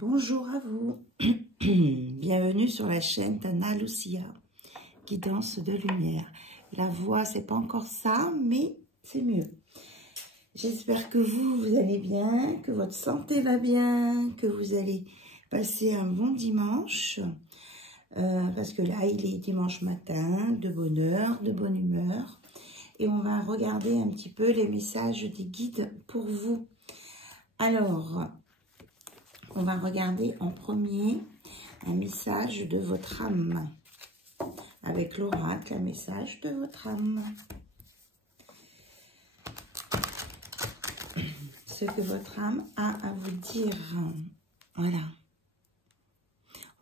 Bonjour à vous, bienvenue sur la chaîne d'Anna Lucia, guidance de lumière. La voix, c'est pas encore ça, mais c'est mieux. J'espère que vous allez bien, que votre santé va bien, que vous allez passer un bon dimanche. Parce que là, il est dimanche matin, de bonne heure, de bonne humeur. Et on va regarder un petit peu les messages des guides pour vous. Alors, on va regarder en premier un message de votre âme. Avec l'oracle, un message de votre âme. Ce que votre âme a à vous dire. Voilà.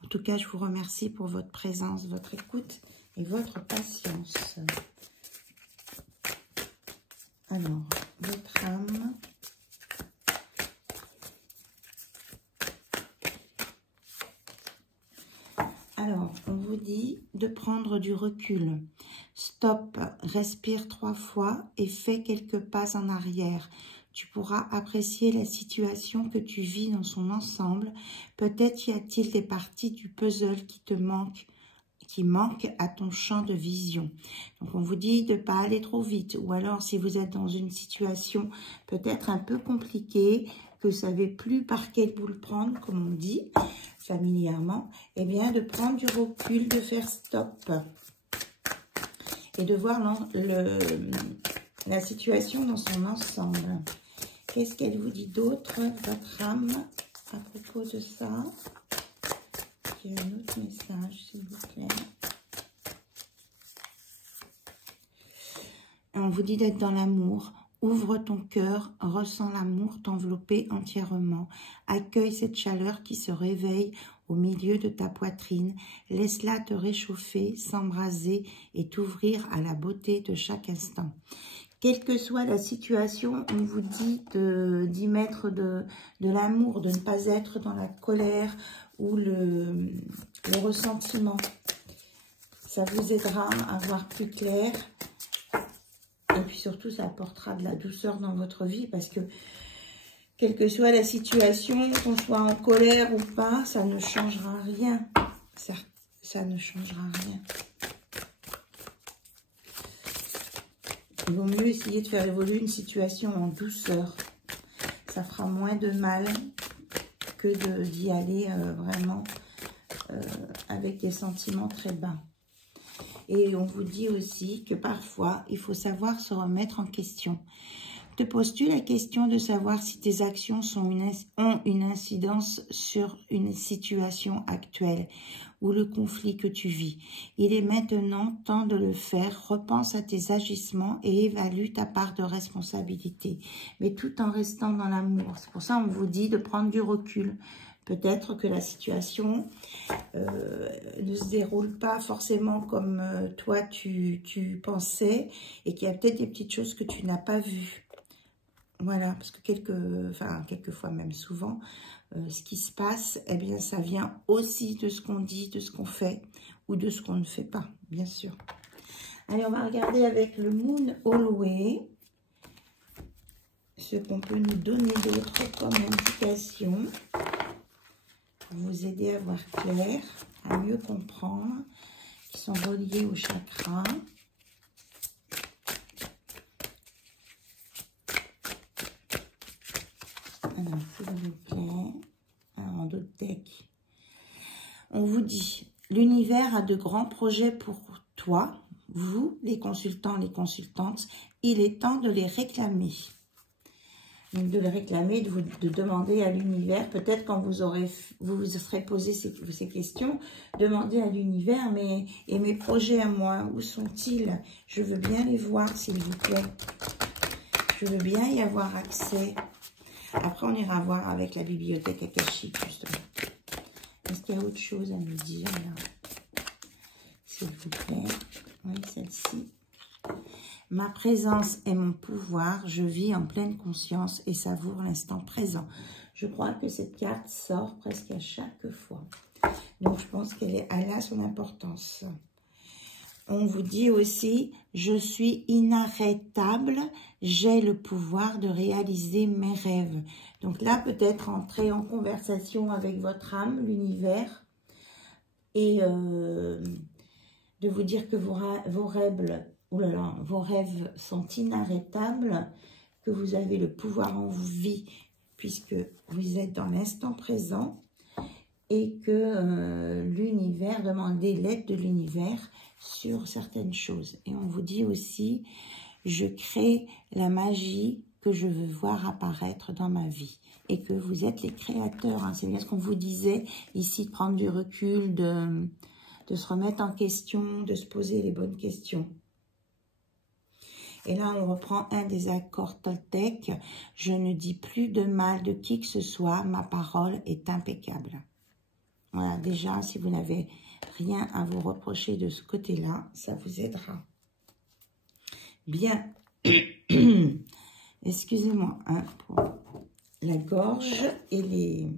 En tout cas, je vous remercie pour votre présence, votre écoute et votre patience. Alors, votre âme. Alors, on vous dit de prendre du recul. Stop, respire 3 fois et fais quelques pas en arrière. Tu pourras apprécier la situation que tu vis dans son ensemble. Peut-être y a-t-il des parties du puzzle qui manquent à ton champ de vision. Donc, on vous dit de ne pas aller trop vite. Ou alors, si vous êtes dans une situation peut-être un peu compliquée, que vous ne savez plus par quelle boule prendre, comme on dit familièrement, eh bien, de prendre du recul, de faire stop et de voir la situation dans son ensemble. Qu'est-ce qu'elle vous dit d'autre, votre âme, à propos de ça? Il y a un autre message, s'il vous plaît. On vous dit d'être dans l'amour. Ouvre ton cœur, ressens l'amour t'envelopper entièrement. Accueille cette chaleur qui se réveille au milieu de ta poitrine. Laisse-la te réchauffer, s'embraser et t'ouvrir à la beauté de chaque instant. Quelle que soit la situation, on vous dit d'y mettre de l'amour, de ne pas être dans la colère ou le ressentiment. Ça vous aidera à voir plus clair. Et puis surtout, ça apportera de la douceur dans votre vie parce que, quelle que soit la situation, qu'on soit en colère ou pas, ça ne changera rien. Ça ne changera rien. Il vaut mieux essayer de faire évoluer une situation en douceur. Ça fera moins de mal que d'y aller vraiment avec des sentiments très bas. Et on vous dit aussi que parfois, il faut savoir se remettre en question. Te poses-tu la question de savoir si tes actions ont une incidence sur une situation actuelle ou le conflit que tu vis? Il est maintenant temps de le faire. Repense à tes agissements et évalue ta part de responsabilité, mais tout en restant dans l'amour. C'est pour ça qu'on vous dit de prendre du recul. Peut-être que la situation ne se déroule pas forcément comme toi tu pensais et qu'il y a peut-être des petites choses que tu n'as pas vues. Voilà, parce que quelquefois même souvent, ce qui se passe, eh bien, ça vient aussi de ce qu'on dit, de ce qu'on fait ou de ce qu'on ne fait pas, bien sûr. Allez, on va regarder avec le Moon Always ce qu'on peut nous donner d'autre comme indication. Pour vous aider à voir clair, à mieux comprendre, qui sont reliés au chakra. Alors, s'il vous plaît, alors en d'autres decks, on vous dit, l'univers a de grands projets pour toi, vous, les consultants, les consultantes, il est temps de les réclamer. Donc, de les réclamer, de demander à l'univers, peut-être quand vous vous serez posé ces questions, demandez à l'univers, mais et mes projets à moi, où sont-ils? Je veux bien les voir, s'il vous plaît. Je veux bien y avoir accès. Après, on ira voir avec la bibliothèque akashique, justement. Est-ce qu'il y a autre chose à me dire, là? S'il vous plaît. Oui, celle-ci. Ma présence est mon pouvoir, je vis en pleine conscience et savoure l'instant présent. Je crois que cette carte sort presque à chaque fois. Donc, je pense qu'elle a son importance. On vous dit aussi, je suis inarrêtable, j'ai le pouvoir de réaliser mes rêves. Donc là, peut-être entrer en conversation avec votre âme, l'univers, et de vous dire que vos rêves sont inarrêtables, que vous avez le pouvoir en vie, puisque vous êtes dans l'instant présent, et que l'univers, demandez l'aide de l'univers sur certaines choses. Et on vous dit aussi, je crée la magie que je veux voir apparaître dans ma vie. Et que vous êtes les créateurs. Hein. C'est bien ce qu'on vous disait ici, de prendre du recul, de se remettre en question, de se poser les bonnes questions. Et là, on reprend un des accords Toltec. Je ne dis plus de mal de qui que ce soit, ma parole est impeccable. Voilà, déjà, si vous n'avez rien à vous reprocher de ce côté-là, ça vous aidera. Bien. Excusez-moi hein, pour la gorge et les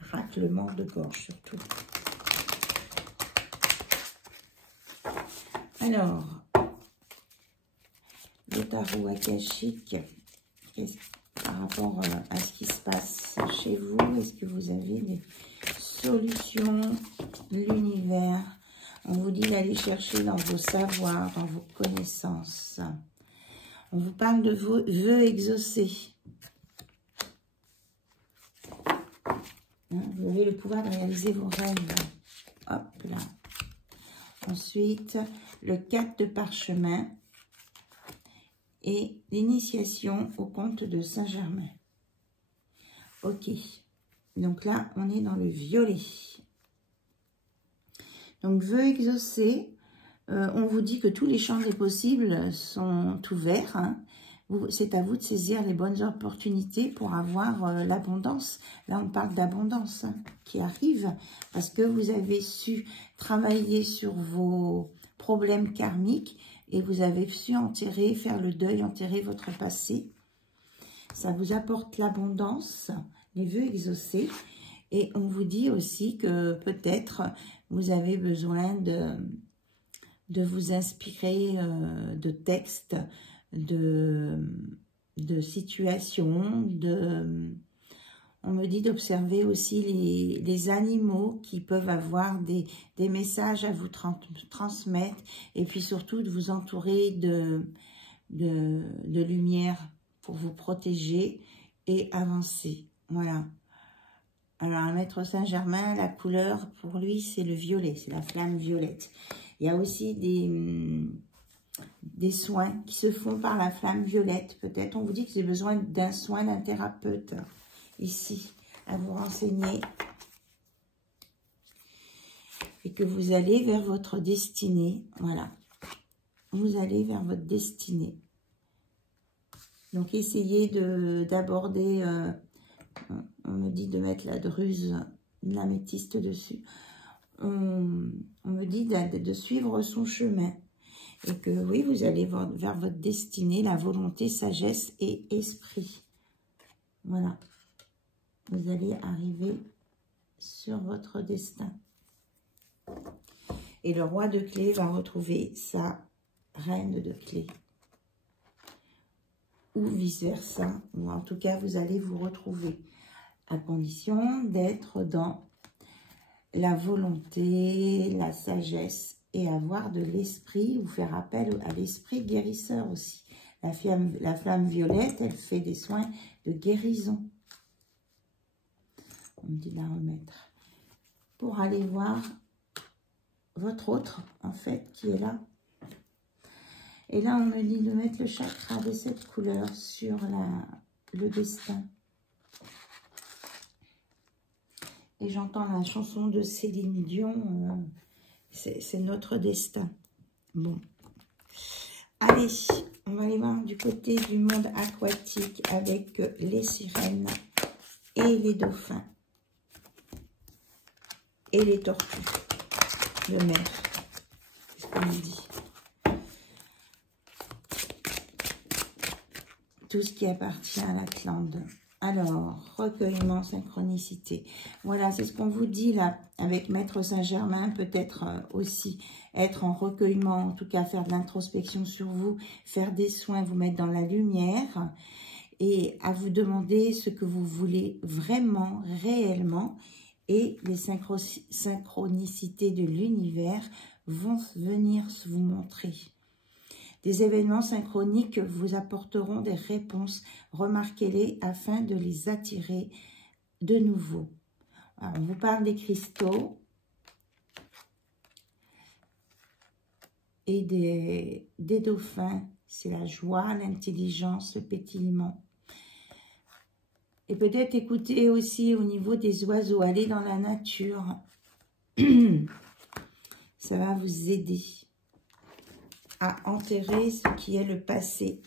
raclements de gorge surtout. Alors, le tarot akashique, par rapport à ce qui se passe chez vous, est-ce que vous avez des solutions? L'univers, on vous dit d'aller chercher dans vos savoirs, dans vos connaissances. On vous parle de vos vœux exaucés. Vous avez le pouvoir de réaliser vos rêves. Hop là. Ensuite, le 4 de parchemin et l'initiation au conte de Saint-Germain. Ok. Donc là, on est dans le violet. Donc, vœux exaucés. On vous dit que tous les champs des possibles sont ouverts. Hein. C'est à vous de saisir les bonnes opportunités pour avoir l'abondance. Là, on parle d'abondance hein, qui arrive parce que vous avez su travailler sur vos problèmes karmiques et vous avez su enterrer, faire le deuil, enterrer votre passé. Ça vous apporte l'abondance, les vœux exaucés. Et on vous dit aussi que peut-être vous avez besoin de vous inspirer de textes, de situations, on me dit d'observer aussi les animaux qui peuvent avoir des messages à vous transmettre et puis surtout de vous entourer de lumière pour vous protéger et avancer. Voilà. Alors, un maître Saint-Germain, la couleur pour lui, c'est le violet, c'est la flamme violette. Il y a aussi des soins qui se font par la flamme violette. Peut-être, on vous dit que j'ai besoin d'un soin d'un thérapeute ici, à vous renseigner. Et que vous allez vers votre destinée. Voilà. Vous allez vers votre destinée. Donc, essayez d'aborder... on me dit de mettre la druse, l'améthyste dessus. On me dit de suivre son chemin. Et que oui, vous allez vers votre destinée, la volonté, sagesse et esprit. Voilà. Vous allez arriver sur votre destin. Et le roi de clés va retrouver sa reine de clés. Ou vice-versa. Ou en tout cas, vous allez vous retrouver. À condition d'être dans la volonté, la sagesse et avoir de l'esprit, ou faire appel à l'esprit guérisseur aussi. La flamme violette, elle fait des soins de guérison. On me dit de la remettre. Pour aller voir votre autre, en fait, qui est là. Et là, on me dit de mettre le chakra de cette couleur sur le destin. Et j'entends la chanson de Céline Dion, c'est notre destin. Bon. Allez, on va aller voir du côté du monde aquatique avec les sirènes et les dauphins. Et les tortues de mer. C'est ce qu'on me dit. Tout ce qui appartient à l'Atlante. Alors, recueillement, synchronicité. Voilà, c'est ce qu'on vous dit là, avec Maître Saint-Germain, peut-être aussi être en recueillement, en tout cas faire de l'introspection sur vous, faire des soins, vous mettre dans la lumière, et à vous demander ce que vous voulez vraiment, réellement, et les synchronicités de l'univers vont venir vous montrer. Des événements synchroniques vous apporteront des réponses. Remarquez-les afin de les attirer de nouveau. Alors, on vous parle des cristaux et des dauphins. C'est la joie, l'intelligence, le pétillement. Et peut-être écouter aussi au niveau des oiseaux. Aller dans la nature. Ça va vous aider à enterrer ce qui est le passé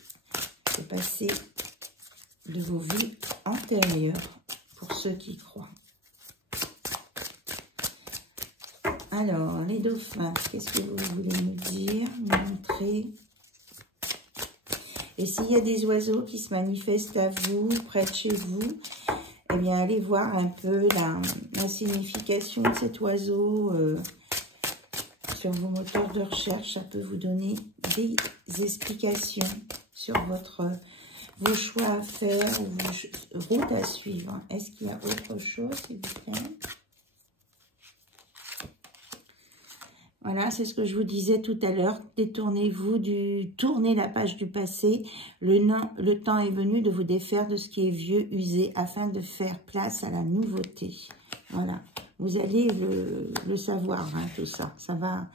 de vos vies antérieures, pour ceux qui croient. Alors, les dauphins, qu'est-ce que vous voulez me dire, me montrer? Et s'il y a des oiseaux qui se manifestent à vous, près de chez vous, eh bien, allez voir un peu la signification de cet oiseau, sur vos moteurs de recherche, ça peut vous donner des explications sur vos choix à faire ou vos routes à suivre. Est-ce qu'il y a autre chose, s'il vous plaît? Voilà, c'est ce que je vous disais tout à l'heure. Détournez-vous tournez la page du passé. Le temps est venu de vous défaire de ce qui est vieux, usé, afin de faire place à la nouveauté. Voilà. Vous allez le savoir, hein, tout ça. Ça va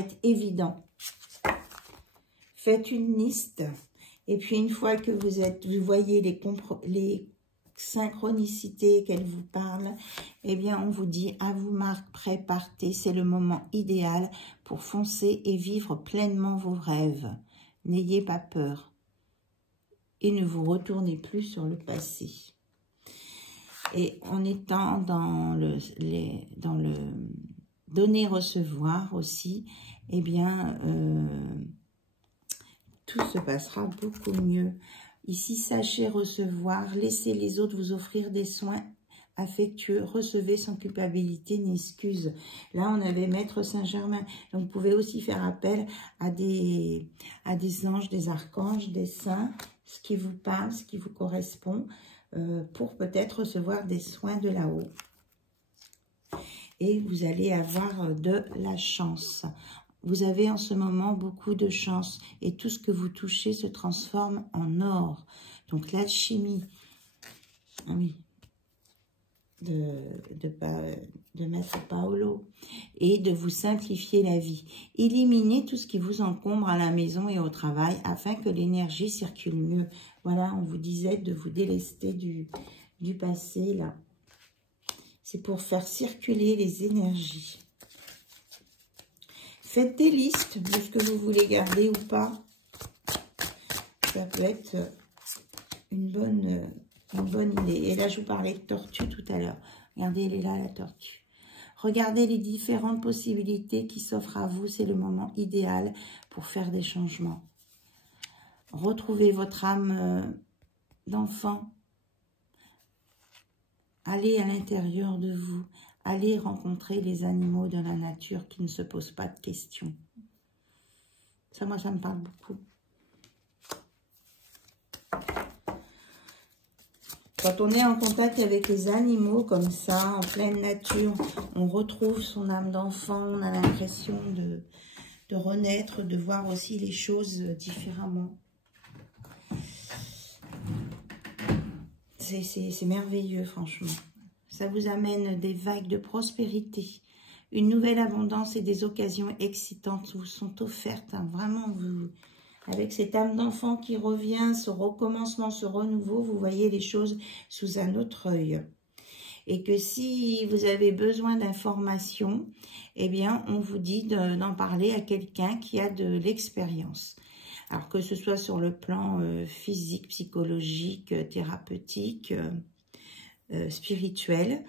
être évident. Faites une liste. Et puis, une fois que vous voyez les synchronicités qu'elle vous parle, eh bien, on vous dit, à vous marque, prêt, partez. C'est le moment idéal pour foncer et vivre pleinement vos rêves. N'ayez pas peur. Et ne vous retournez plus sur le passé. Et en étant dans le donner-recevoir aussi, eh bien, tout se passera beaucoup mieux. Ici, sachez recevoir, laissez les autres vous offrir des soins affectueux, recevez sans culpabilité ni excuse. Là, on avait Maître Saint-Germain. Donc, vous pouvez aussi faire appel à des anges, des archanges, des saints, ce qui vous parle, ce qui vous correspond, pour peut-être recevoir des soins de là-haut. Et vous allez avoir de la chance. Vous avez en ce moment beaucoup de chance et tout ce que vous touchez se transforme en or. Donc l'alchimie, ah oui, de Maître Paolo, et de vous simplifier la vie. Éliminez tout ce qui vous encombre à la maison et au travail afin que l'énergie circule mieux. Voilà, on vous disait de vous délester du passé là. C'est pour faire circuler les énergies. Faites des listes de ce que vous voulez garder ou pas. Ça peut être une bonne idée. Et là, je vous parlais de tortue tout à l'heure. Regardez, elle est là, la tortue. Regardez les différentes possibilités qui s'offrent à vous. C'est le moment idéal pour faire des changements. Retrouvez votre âme d'enfant. Allez à l'intérieur de vous. Allez rencontrer les animaux de la nature qui ne se posent pas de questions. Ça, moi, ça me parle beaucoup. Quand on est en contact avec les animaux comme ça, en pleine nature, on retrouve son âme d'enfant, on a l'impression de renaître, de voir aussi les choses différemment. C'est merveilleux, franchement. Ça vous amène des vagues de prospérité. Une nouvelle abondance et des occasions excitantes vous sont offertes. Hein. Vraiment, avec cette âme d'enfant qui revient, ce recommencement, ce renouveau, vous voyez les choses sous un autre œil. Et que si vous avez besoin d'informations, eh bien, on vous dit d'en parler à quelqu'un qui a de l'expérience. Alors que ce soit sur le plan physique, psychologique, thérapeutique, spirituel,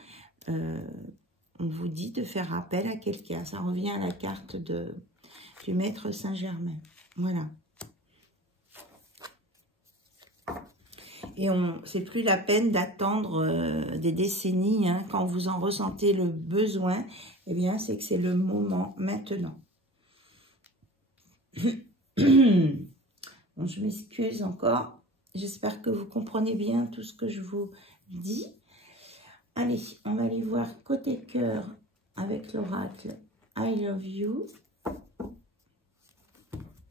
on vous dit de faire appel à quelqu'un. Ça revient à la carte du Maître Saint-Germain. Voilà. Et c'est plus la peine d'attendre des décennies. Hein. Quand vous en ressentez le besoin, eh bien, c'est que c'est le moment maintenant. Bon, je m'excuse encore. J'espère que vous comprenez bien tout ce que je vous dis. Allez, on va aller voir côté cœur avec l'oracle I Love You.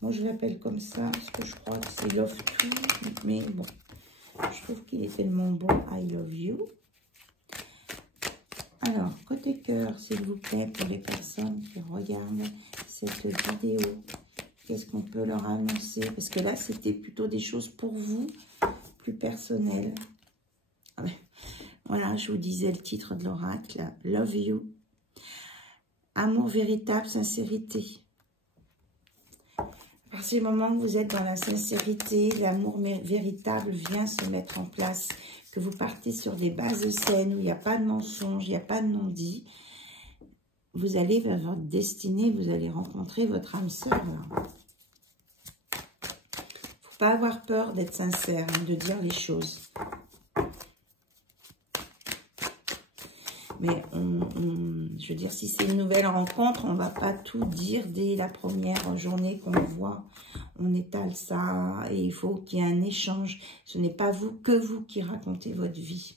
Moi, je l'appelle comme ça parce que je crois que c'est Love To. Mais bon, je trouve qu'il est tellement beau, I Love You. Alors, côté cœur, s'il vous plaît, pour les personnes qui regardent cette vidéo, qu'est-ce qu'on peut leur annoncer? Parce que là, c'était plutôt des choses pour vous, plus personnelles. Voilà, je vous disais le titre de l'oracle, Love You. Amour véritable, sincérité. À partir du moment où vous êtes dans la sincérité, l'amour véritable vient se mettre en place. Que vous partez sur des bases saines où il n'y a pas de mensonge, il n'y a pas de non-dit. Vous allez vers votre destinée, vous allez rencontrer votre âme sœur. Faut pas avoir peur d'être sincère, hein, de dire les choses. Mais je veux dire, si c'est une nouvelle rencontre, on ne va pas tout dire dès la première journée qu'on voit. On étale ça et il faut qu'il y ait un échange. Ce n'est pas que vous qui racontez votre vie.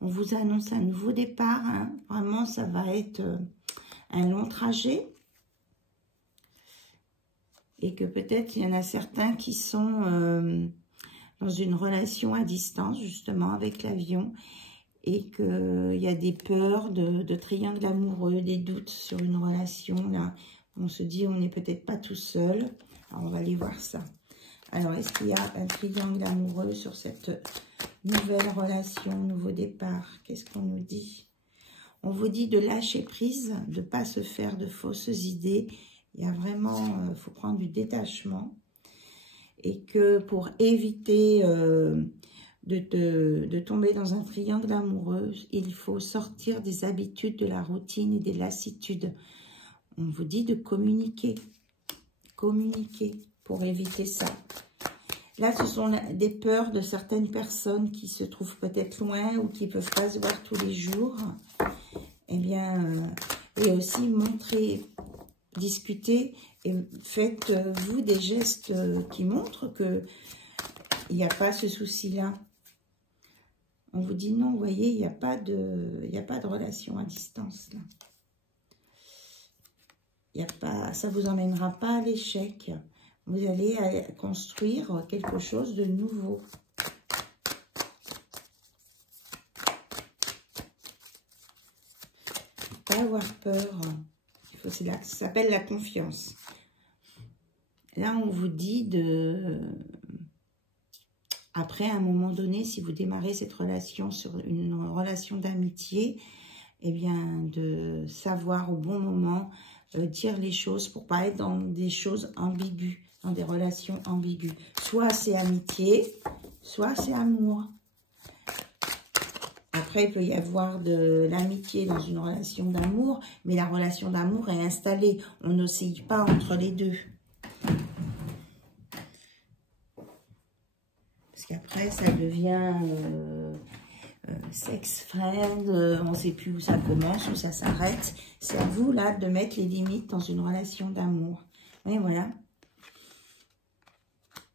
On vous annonce un nouveau départ. Hein. Vraiment, ça va être un long trajet. Et que peut-être il y en a certains qui sont dans une relation à distance, justement, avec l'avion. Et qu'il y a des peurs de triangle amoureux, des doutes sur une relation. Là, on se dit, on n'est peut-être pas tout seul. Alors, on va aller voir ça. Alors, est-ce qu'il y a un triangle amoureux sur cette nouvelle relation, nouveau départ? Qu'est-ce qu'on nous dit? On vous dit de lâcher prise, de ne pas se faire de fausses idées. Il y a vraiment, il faut prendre du détachement. Et que pour éviter de tomber dans un triangle amoureux, il faut sortir des habitudes, de la routine et des lassitudes. On vous dit de communiquer. Communiquer pour éviter ça. Là, ce sont des peurs de certaines personnes qui se trouvent peut-être loin ou qui ne peuvent pas se voir tous les jours. Eh bien, et aussi montrer, discuter et faites-vous des gestes qui montrent qu'il n'y a pas ce souci-là. On vous dit non, vous voyez, il n'y a pas de relation à distance là. Ça ne vous emmènera pas à l'échec. Vous allez construire quelque chose de nouveau. Il ne faut pas avoir peur. C'est là que ça s'appelle la confiance. Là, on vous dit après, à un moment donné, si vous démarrez cette relation sur une relation d'amitié, eh bien, de savoir au bon moment dire les choses pour ne pas être dans des choses ambiguës, dans des relations ambiguës. Soit c'est amitié, soit c'est amour. Après, il peut y avoir de l'amitié dans une relation d'amour, mais la relation d'amour est installée. On n'oscille pas entre les deux. Parce qu'après, ça devient sex friend, on ne sait plus où ça commence, où ça s'arrête. C'est à vous, là, de mettre les limites dans une relation d'amour. Et voilà.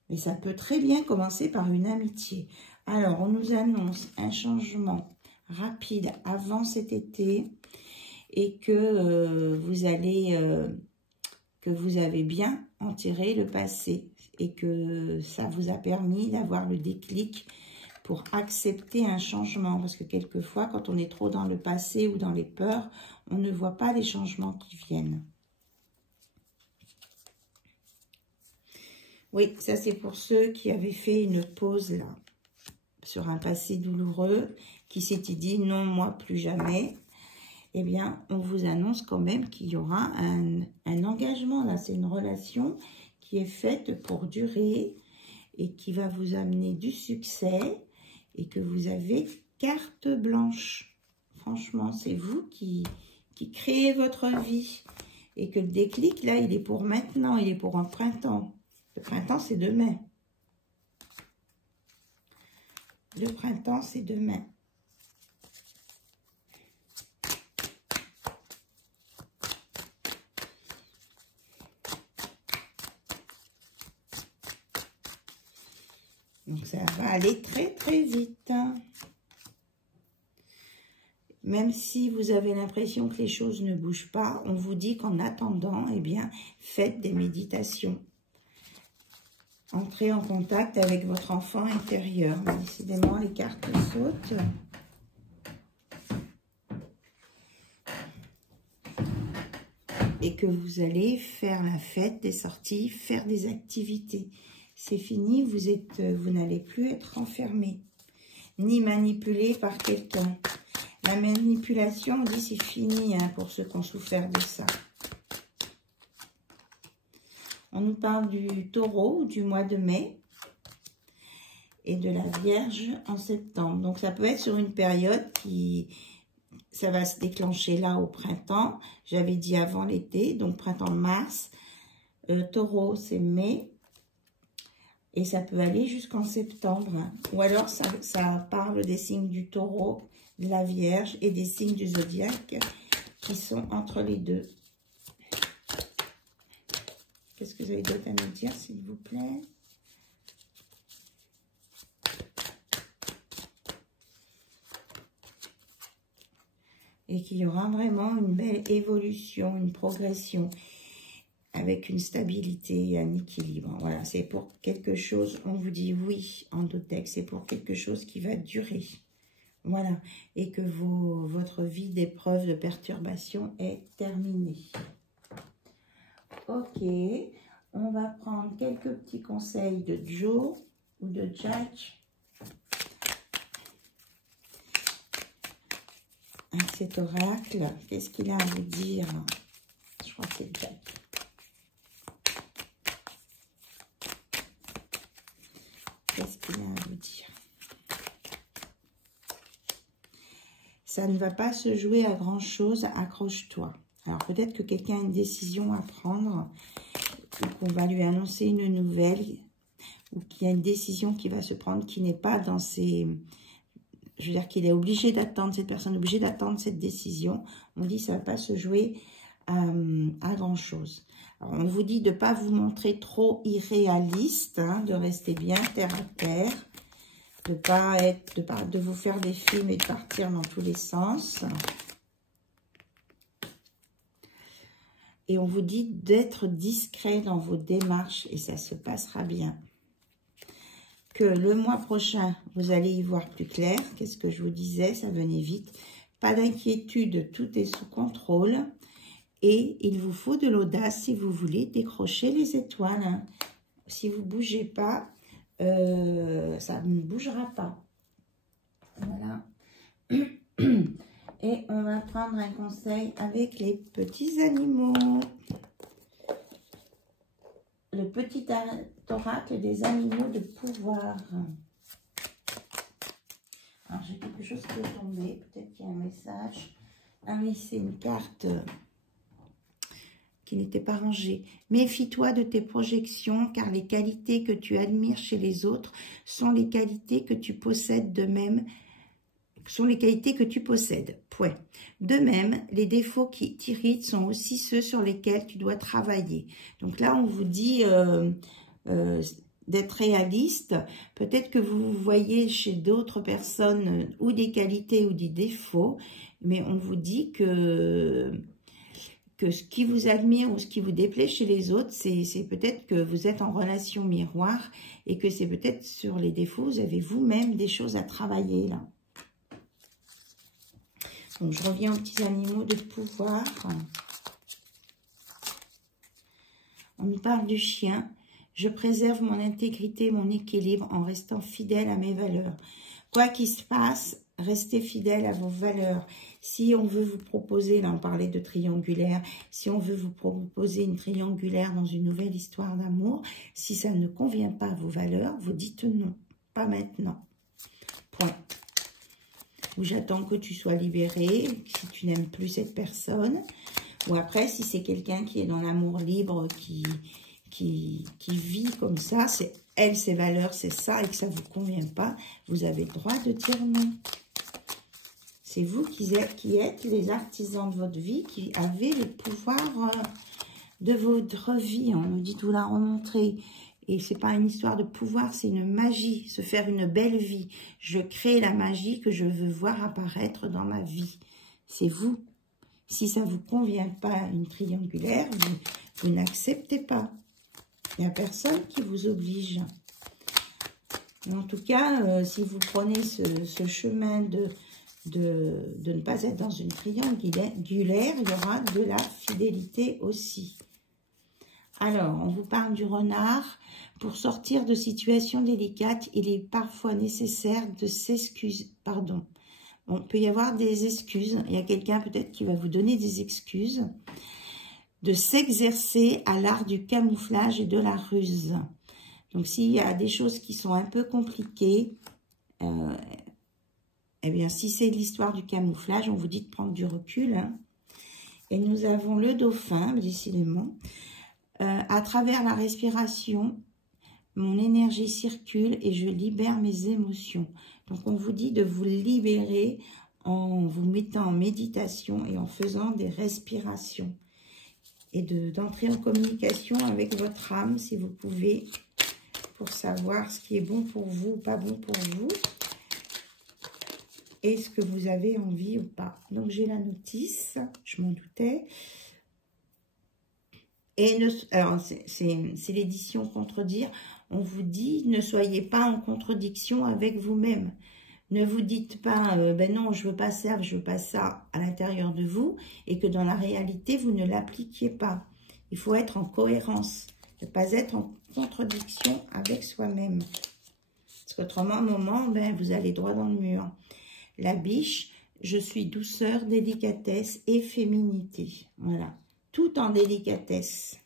Et ça peut très bien commencer par une amitié. Alors, on nous annonce un changement rapide avant cet été et que vous avez bien enterré le passé et que ça vous a permis d'avoir le déclic pour accepter un changement. Parce que quelquefois, quand on est trop dans le passé ou dans les peurs, on ne voit pas les changements qui viennent. Oui, ça c'est pour ceux qui avaient fait une pause là, sur un passé douloureux, qui s'était dit non, moi plus jamais. Eh bien, on vous annonce quand même qu'il y aura un engagement là. C'est une relation qui est faite pour durer et qui va vous amener du succès et que vous avez carte blanche. Franchement, c'est vous qui créez votre vie et que le déclic là, il est pour maintenant, il est pour un printemps. Le printemps, c'est demain. Le printemps, c'est demain. Donc, ça va aller très, très vite. Même si vous avez l'impression que les choses ne bougent pas, on vous dit qu'en attendant, eh bien, faites des méditations. Entrez en contact avec votre enfant intérieur. Décidément, les cartes sautent. Et que vous allez faire la fête, des sorties, faire des activités. C'est fini, vous n'allez plus être enfermé, ni manipulé par quelqu'un. La manipulation, on dit c'est fini hein, pour ceux qui ont souffert de ça. On nous parle du taureau du mois de mai et de la Vierge en septembre. Donc ça peut être sur une période qui... Ça va se déclencher là au printemps. J'avais dit avant l'été, donc printemps-mars. Taureau, c'est mai. Et ça peut aller jusqu'en septembre. Ou alors, ça parle des signes du taureau, de la Vierge et des signes du zodiaque qui sont entre les deux. Qu'est-ce que vous avez d'autre à nous dire, s'il vous plaît? Et qu'il y aura vraiment une belle évolution, une progression, avec une stabilité et un équilibre. Voilà, c'est pour quelque chose, on vous dit oui en dotex, c'est pour quelque chose qui va durer. Voilà, et que votre vie d'épreuve, de perturbation est terminée. Ok, on va prendre quelques petits conseils de Joe ou de Jack. Cet oracle, qu'est-ce qu'il a à vous dire? Je crois que c'est Jack. Qu'est-ce qu'il a à vous dire? Ça ne va pas se jouer à grand-chose, accroche-toi. Alors peut-être que quelqu'un a une décision à prendre, ou qu'on va lui annoncer une nouvelle, ou qu'il y a une décision qui va se prendre qui n'est pas dans ses... Je veux dire qu'il est obligé d'attendre, cette personne est obligée d'attendre cette décision. On dit que ça ne va pas se jouer à grand-chose. On vous dit de ne pas vous montrer trop irréaliste, hein, de rester bien terre à terre, de vous faire des films et de partir dans tous les sens. Et on vous dit d'être discret dans vos démarches et ça se passera bien. Que le mois prochain, vous allez y voir plus clair. Qu'est-ce que je vous disais? Ça venait vite. Pas d'inquiétude, tout est sous contrôle. Et il vous faut de l'audace si vous voulez décrocher les étoiles. Hein. Si vous ne bougez pas, ça ne bougera pas. Voilà. Et on va prendre un conseil avec les petits animaux. Le petit oracle des animaux de pouvoir. Alors, j'ai quelque chose qui est tombé. Peut-être qu'il y a un message. Ah oui, c'est une carte qui n'était pas rangée. Méfie-toi de tes projections, car les qualités que tu admires chez les autres sont les qualités que tu possèdes de même. Sont les qualités que tu possèdes. Point. De même, les défauts qui t'irritent sont aussi ceux sur lesquels tu dois travailler. Donc là, on vous dit d'être réaliste. Peut-être que vous voyez chez d'autres personnes ou des qualités ou des défauts, mais on vous dit que ce qui vous admire ou ce qui vous déplaît chez les autres, c'est peut-être que vous êtes en relation miroir et que c'est peut-être sur les défauts, vous avez vous-même des choses à travailler là. Donc, je reviens aux petits animaux de pouvoir. On nous parle du chien. Je préserve mon intégrité, mon équilibre en restant fidèle à mes valeurs. Quoi qu'il se passe, restez fidèle à vos valeurs. Si on veut vous proposer, là on parlait de triangulaire, si on veut vous proposer une triangulaire dans une nouvelle histoire d'amour, si ça ne convient pas à vos valeurs, vous dites non, pas maintenant. Point. Ou j'attends que tu sois libéré, si tu n'aimes plus cette personne. Ou après, si c'est quelqu'un qui est dans l'amour libre, qui vit comme ça, elle, ses valeurs, c'est ça, et que ça ne vous convient pas, vous avez le droit de dire non. C'est vous qui êtes les artisans de votre vie, qui avez le pouvoir de votre vie. On nous dit de vous la remontrer. Et ce n'est pas une histoire de pouvoir, c'est une magie, se faire une belle vie. Je crée la magie que je veux voir apparaître dans ma vie. C'est vous. Si ça ne vous convient pas, une triangulaire, vous n'acceptez pas. Il n'y a personne qui vous oblige. En tout cas, si vous prenez ce chemin de ne pas être dans une triangulaire, il y aura de la fidélité aussi. Alors, on vous parle du renard. Pour sortir de situations délicates, il est parfois nécessaire de s'excuser. Pardon. Bon, il peut y avoir des excuses. Il y a quelqu'un peut-être qui va vous donner des excuses. De s'exercer à l'art du camouflage et de la ruse. Donc, s'il y a des choses qui sont un peu compliquées, eh bien, si c'est l'histoire du camouflage, on vous dit de prendre du recul. Hein. Et nous avons le dauphin, décidément. À travers la respiration, mon énergie circule et je libère mes émotions. Donc, on vous dit de vous libérer en vous mettant en méditation et en faisant des respirations. Et d'entrer en communication avec votre âme, si vous pouvez, pour savoir ce qui est bon pour vous ou pas bon pour vous. Et ce que vous avez envie ou pas. Donc, j'ai la notice, je m'en doutais. Et alors, c'est l'édition Contredire. On vous dit, ne soyez pas en contradiction avec vous-même. Ne vous dites pas, ben non, je veux pas ça, je veux pas ça à l'intérieur de vous. Et que dans la réalité, vous ne l'appliquiez pas. Il faut être en cohérence. Ne pas être en contradiction avec soi-même. Parce qu'autrement, à un moment, ben, vous allez droit dans le mur. La biche, je suis douceur, délicatesse et féminité. Voilà. Tout en délicatesse.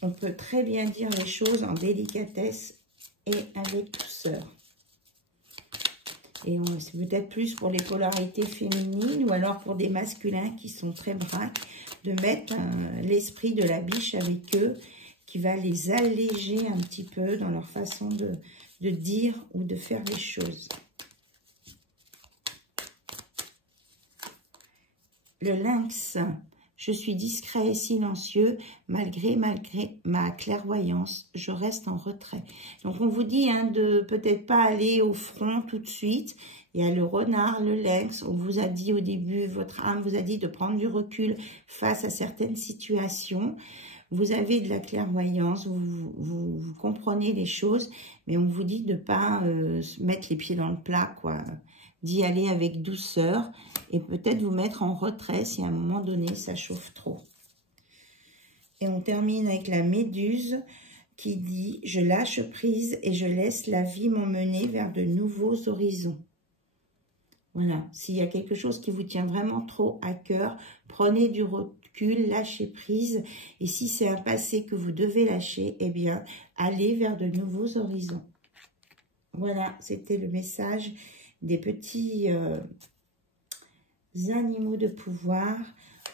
On peut très bien dire les choses en délicatesse et avec douceur. Et c'est peut-être plus pour les polarités féminines ou alors pour des masculins qui sont très braques, de mettre l'esprit de la biche avec eux, qui va les alléger un petit peu dans leur façon de dire ou de faire les choses. Le lynx, je suis discret et silencieux, malgré ma clairvoyance, je reste en retrait. Donc, on vous dit hein, de peut-être pas aller au front tout de suite. Il y a le renard, le lynx, on vous a dit au début, votre âme vous a dit de prendre du recul face à certaines situations. Vous avez de la clairvoyance, vous comprenez les choses, mais on vous dit de ne pas mettre les pieds dans le plat, quoi. D'y aller avec douceur et peut-être vous mettre en retrait si à un moment donné ça chauffe trop. Et on termine avec la méduse qui dit « Je lâche prise et je laisse la vie m'emmener vers de nouveaux horizons ». Voilà, s'il y a quelque chose qui vous tient vraiment trop à cœur, prenez du recul, lâchez prise. Et si c'est un passé que vous devez lâcher, eh bien, allez vers de nouveaux horizons. Voilà, c'était le message des petits animaux de pouvoir.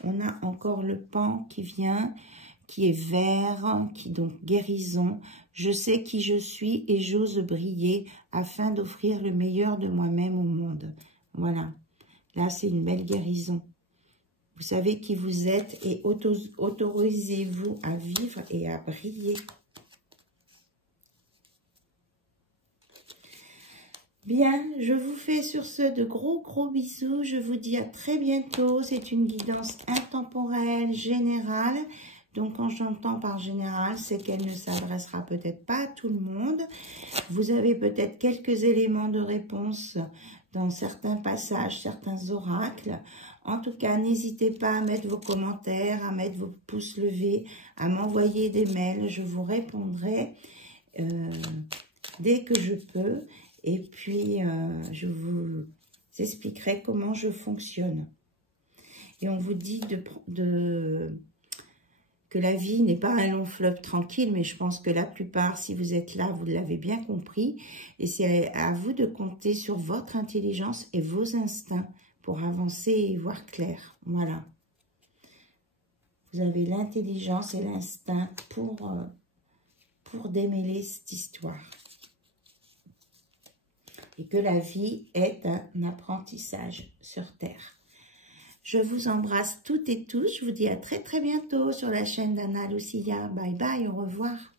On a encore le pan qui vient, qui est vert, qui donc guérison. Je sais qui je suis et j'ose briller afin d'offrir le meilleur de moi-même au monde. Voilà, là c'est une belle guérison. Vous savez qui vous êtes et autorisez-vous à vivre et à briller. Bien, je vous fais sur ce de gros bisous. Je vous dis à très bientôt. C'est une guidance intemporelle, générale. Donc, quand j'entends par général, c'est qu'elle ne s'adressera peut-être pas à tout le monde. Vous avez peut-être quelques éléments de réponse dans certains passages, certains oracles. En tout cas, n'hésitez pas à mettre vos commentaires, à mettre vos pouces levés, à m'envoyer des mails. Je vous répondrai dès que je peux. Et puis, je vous expliquerai comment je fonctionne. Et on vous dit que la vie n'est pas un long fleuve tranquille, mais je pense que la plupart, si vous êtes là, vous l'avez bien compris. Et c'est à vous de compter sur votre intelligence et vos instincts pour avancer et y voir clair. Voilà. Vous avez l'intelligence et l'instinct pour démêler cette histoire. Et que la vie est un apprentissage sur Terre. Je vous embrasse toutes et tous. Je vous dis à très très bientôt sur la chaîne d'Anna Lucia. Bye bye, au revoir.